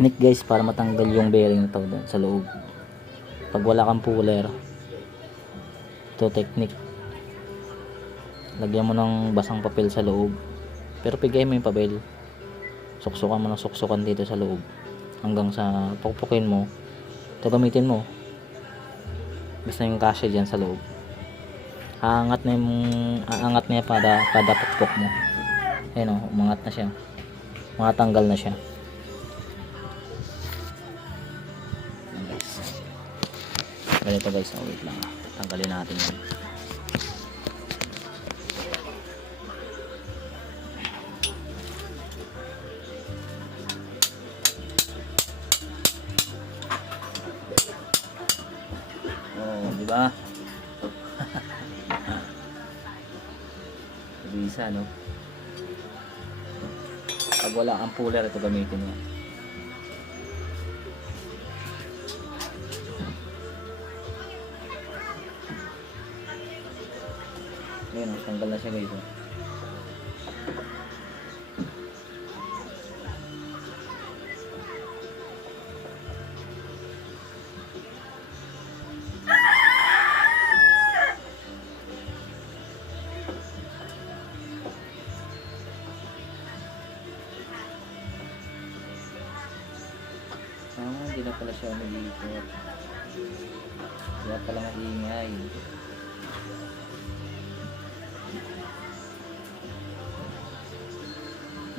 technique guys para matanggal yung bearing na to doon sa loob. Pag wala kang puller, ito technique, lagyan mo ng basang papel sa loob, pero pigay mo yung papel, suksukan mo ng suksukan dito sa loob hanggang sa pukpukin mo. Ito gamitin mo basta yung kasya dyan sa loob. Aangat niya para kada pukpok mo. Ayun o, umangat na siya, matanggal na siya. Ganito guys, wait lang, tanggalin natin yan. Oh, di ba? Bisa, no? Pag wala kang puller, ito gamitin mo. Ayun, tanggal na siya guys. Hindi na pala siya umiikot. Kaya pala maingay.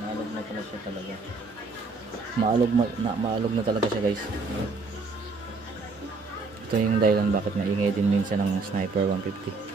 Maalog na pala siya talaga. Maalog na talaga siya guys. Ito yung dahilan bakit maingay din minsan ng Sniper 150.